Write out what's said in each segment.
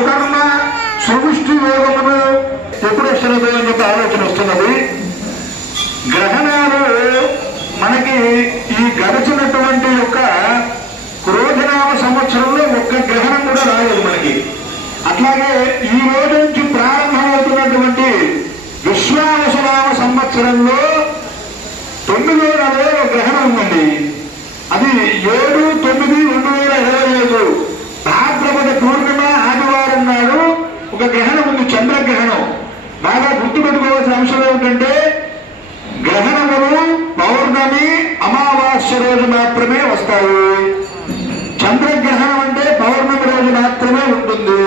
సుకర్మ సువృష్టి యోగమును ఎప్పుడు వస్తున్నది అని చెప్పి ఆలోచన వస్తున్నది. గ్రహణాలు మనకి ఈ గడిచినటువంటి యొక్క క్రోధనామ సంవత్సరంలో ఒక్క గ్రహణం కూడా రాలేదు మనకి. అట్లాగే ఈ రోజు నుంచి ప్రారంభమవుతున్నటువంటి విశ్వావసునామ సంవత్సరంలో 9వ నెలలో ఒక గ్రహణం ఉందండి. అది 7/9/2025 భాద్రపద పూర్ణిమ ఆదివారం నాడు ఒక గ్రహణం ఉంది, చంద్రగ్రహణం. బాగా గుర్తుపెట్టుకోవాల్సిన అంశం ఏమిటంటే గ్రహణములు పౌర్ణమి అమావాస్య రోజు మాత్రమే వస్తాయి. చంద్రగ్రహణం అంటే పౌర్ణమి రోజు మాత్రమే ఉంటుంది.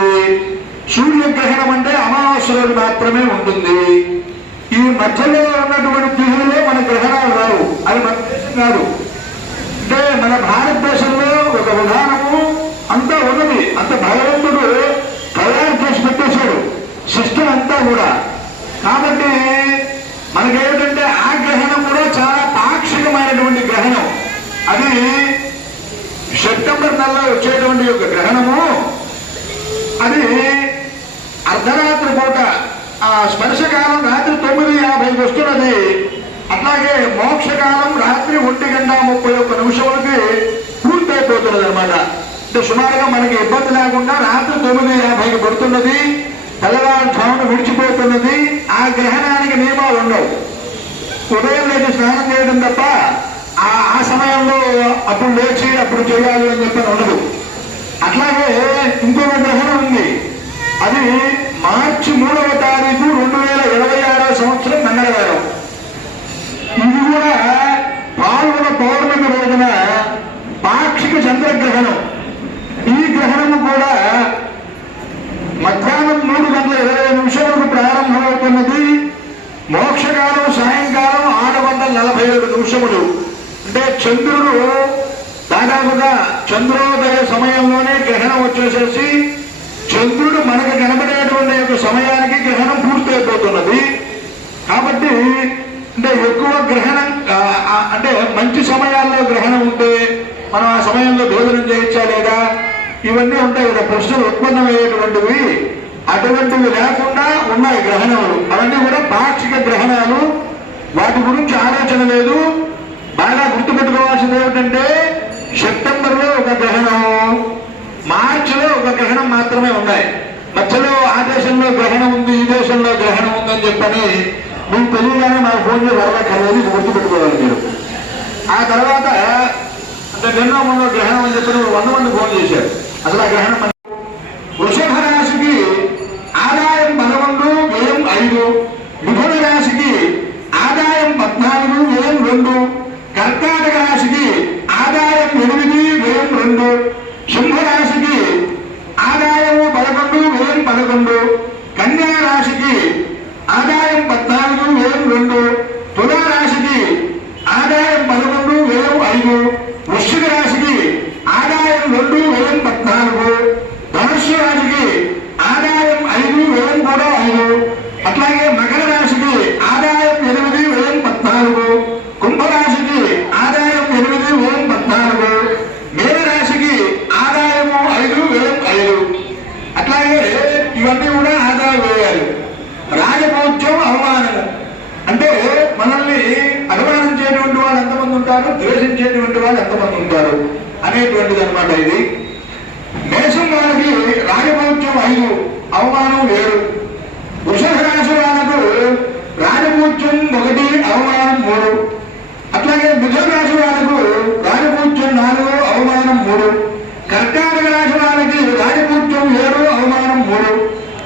సూర్యగ్రహణం అంటే అమావాస్య రోజు మాత్రమే ఉంటుంది. ఈ మధ్యలో ఉన్నటువంటి తిథులలో మన గ్రహణాలు రావు. అది మన దేశం కాదు. అంటే మన భారతదేశంలో ఒక విధానము అంతా ఉన్నది. అంత భగవంతుడు తయారు చేసి పెట్టేశాడు సిస్టమ్ అంతా కూడా. కాబట్టి మనకేమిటంటే ఆ గ్రహణం కూడా చాలా పాక్షికమైనటువంటి గ్రహణం. అది సెప్టెంబర్ నెలలో వచ్చేటువంటి ఒక గ్రహణము. అది అర్ధరాత్రి పూట ఆ స్పర్శకాలం రాత్రి 9:50 వస్తున్నది. అట్లాగే మోక్షకాలం రాత్రి 1:31 పూర్తయిపోతున్నది అనమాట. అంటే సుమారుగా మనకి ఇబ్బంది లేకుండా రాత్రి 9:50 పడుతున్నది. తెల్లవారుజామున విడిచిపోతున్నది. ఆ గ్రహణానికి నియమాలు ఉండవు. ఉదయం లేచి స్నానం చేయడం తప్ప ఆ సమయంలో అప్పుడు లేచి అప్పుడు చేయాలి అని చెప్పని ఉండదు. అట్లాగే ఇంకొక గ్రహణం ఉంది. అది మార్చి 3వ తారీఖు 2026వ సంవత్సరం మంగళవారం. ఇది కూడా పాల్గొన పౌర్ణమి రోజున పాక్షిక చంద్రగ్రహణం. ఈ గ్రహణము కూడా మధ్యాహ్నం 3:20 ప్రారంభమవుతున్నది. మోక్షకాలం సాయంకాలం 6:47. అంటే చంద్రుడు దాదాపుగా చంద్రోదయ సమయంలోనే గ్రహణం వచ్చేసేసి చంద్రుడు మనకు కనబడేటువంటి యొక్క సమయానికి గ్రహణం పూర్తయిపోతున్నది. కాబట్టి అంటే ఎక్కువ గ్రహణం అంటే మంచి సమయాల్లో గ్రహణం ఉంటే మనం ఆ సమయంలో భోజనం చేయొచ్చా లేదా ఇవన్నీ ఉంటాయి కదా, ప్రశ్నలు ఉత్పన్నమయ్యేటువంటివి. అటువంటివి లేకుండా ఉన్నాయి గ్రహణాలు. అవన్నీ కూడా పాక్షిక గ్రహణాలు. వాటి గురించి ఆలోచన లేదు. బాగా గుర్తుపెట్టుకోవాల్సింది ఏమిటంటే సెప్టెంబర్లో ఒక గ్రహణం, మార్చిలో ఒక గ్రహణం మాత్రమే ఉన్నాయి. మధ్యలో ఆ దేశంలో గ్రహణం ఉంది, ఈ దేశంలో గ్రహణం ఉందని చెప్పని మీకు తెలియగానే నాకు ఫోన్ చేసి వరదక్కర్లేదు. ఇది గుర్తుపెట్టుకోవాలి మీరు. ఆ తర్వాత అంటే నిన్న మొన్న గ్రహణం అని చెప్పి 100 మంది ఫోన్ చేశారు. అసలు ఆ గ్రహణం వృషభ రాశికి ఆదాయం 11, వ్యయం 5. మిథున రాశికి ఆదాయం 14, వ్యయం 2. కర్కాటక రాశికి ఆదాయం 8, వ్యయం 2. సింహరాశికి ఆదాయము 11, వ్యయం 11. కన్యా రాశికి ఆదాయం 14, వ్యయం 2. తులారాశికి ఆదాయం 11, వ్యయం 5. వృశ్చిక రాశికి ఆదాయం 2, వ్యయం 14. ధనుస్సు రాశికి ఆదాయం 5, వ్యయం కూడా 5. అట్లాగే మకర రాశికి ఆదాయం 8, వ్యయం 14. కుంభరాశికి ఆదాయం 8, వ్యయం 14. మేన రాశికి ఆదాయము 5, వ్యయం 5. అట్లాగే ఇవన్నీ కూడా ఆదాయ వ్యయాలు. రాజపూజ్యం అవమానము అంటే మనల్ని అనుమానించేటువంటి వాళ్ళు ఎంతమంది ఉంటారు, ద్వేషించేటువంటి వాళ్ళు ఎంతమంది ఉంటారు అనేటువంటిది అనమాట ఇది. మేషం వాళ్ళకి రాజపూజ్యం 5, అవమానం 7. వృషభ రాశి వాళ్ళకు రాజపూజ్యం 1, అవమానం 3. అట్లాగే మిథున రాశి వాళ్ళకు రాజపూజ్యం 4, అవమానం 3. కర్కాటక రాశి వాళ్ళకి రాజపూజ్యం 7, అవమానం 3.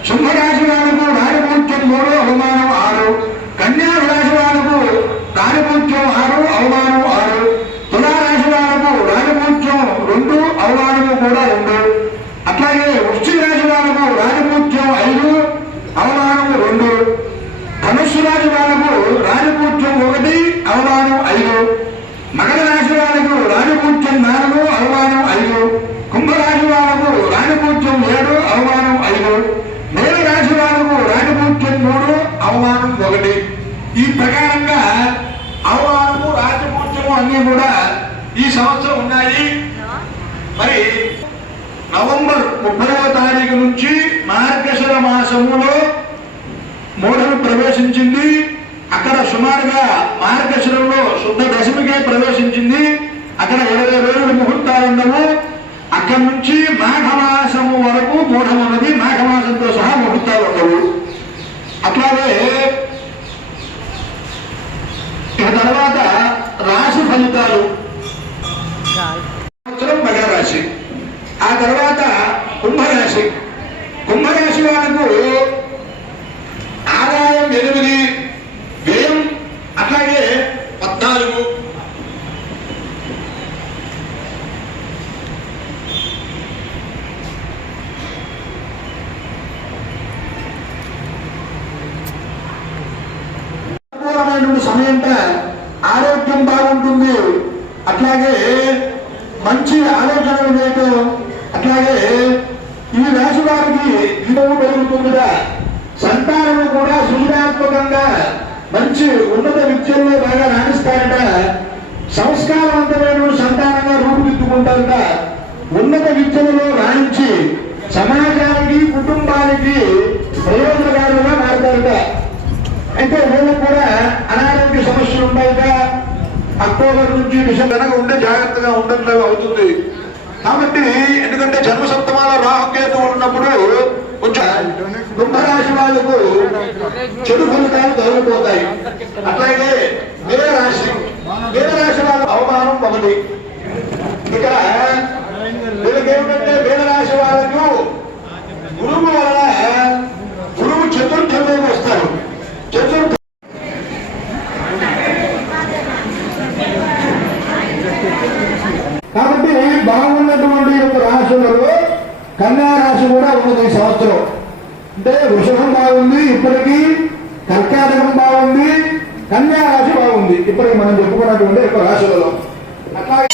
సింహరాశి వాళ్ళకు రాజపూజ్యం 3, అవమానం 6. కన్యా రాశి వాళ్ళకు రాజపూజ్యం 6, అవమానం 6. తులారాశి వాళ్ళకు రాజపూజ్యం 2, అవమానము కూడా 2. అట్లాగే వృశ్చిక రాశి వాళ్ళకు రాజపూజ్యం 5, అవమానము 2. ధనుస్సు రాశి వాళ్ళకు రాజపూజ్యం 1, అవమానం 5. మకర రాశి వాళ్ళకు రాజపూజ్యం 4, అవమానం 5. కుంభరాశి వాళ్ళకు రాజపూజ్యం 7, అవమానం 5. మేన రాశి వాళ్ళకు రాజపూజ్యం 3, అవమానం 1. ఈ ప్రకారంగా అవమానము రాజపూజ్యము అన్ని కూడా ఈ సంవత్సరం ఉన్నాయి. మరి నవంబర్ 30వ తారీఖు నుంచి మార్గశిర మాసములో మూఢం ప్రవేశించింది. అక్కడ సుమారుగా మార్గశిరంలో శుద్ధ దశమికే ప్రవేశించింది. అక్కడ 20 రోజులు ముహూర్తాలు ఉండవు. అక్కడి నుంచి మాఘమాసము వరకు మూఢం ఉన్నది. మాఘమాసంతో సహా ముహూర్తాలు ఉండవు. అట్లాగే ఇక తర్వాత రాశి ఫలితాలు. మకరరాశి, ఆ తర్వాత కుంభరాశి. కుంభరాశి వాళ్ళకు ఆదాయం 8, వ్యయం అట్లాగే 14. సమయంట ఆరోగ్యం బాగుంటుంది. అట్లాగే మంచి ఆలోచనలు చేయటం, అట్లాగే ఈ రాశి వారికి విలువ పెరుగుతుందిగా. సంతానము కూడా సృజనాత్మకంగా మంచి ఉన్నత విద్యల్లో బాగా రాణిస్తారట. సంస్కారవంతమైన సంతానంగా రూపుదిద్దుకుంటారట. ఉన్నత విద్యలలో రాణించి సమాజానికి కుటుంబానికి ప్రయోజనకారులుగా మారుతారట. అయితే వీళ్ళకు కూడా అనారోగ్య సమస్యలు ఉంటాయిట. అక్టోబర్ నుంచి డిసెంబర్ ఉంటే జాగ్రత్తగా ఉండడం అవుతుంది. కాబట్టి ఎందుకంటే జన్మ సప్తమాల రాహుకేతు ఉన్నప్పుడు కొంచెం కుంభరాశి వాళ్ళకు చెడు ఫలితాలు తొలగిపోతాయి. అట్లాగే మీనరాశి వాళ్ళ అవమానం 1. ఇక్కడ వీళ్ళకేమిటంటే మీనరాశి వాళ్ళకు గురువు వల్ల గురువు చతుర్థంలోకి వస్తారు. కాబట్టి బాగున్నటువంటి యొక్క రాశులలో కన్యా రాశి కూడా ఉన్నది ఈ సంవత్సరం. అంటే వృషభం బాగుంది ఇప్పటికీ, కర్కాటకం బాగుంది, కన్యా రాశి బాగుంది ఇప్పటికి మనం చెప్పుకున్నటువంటి యొక్క రాశులలో. అట్లాగే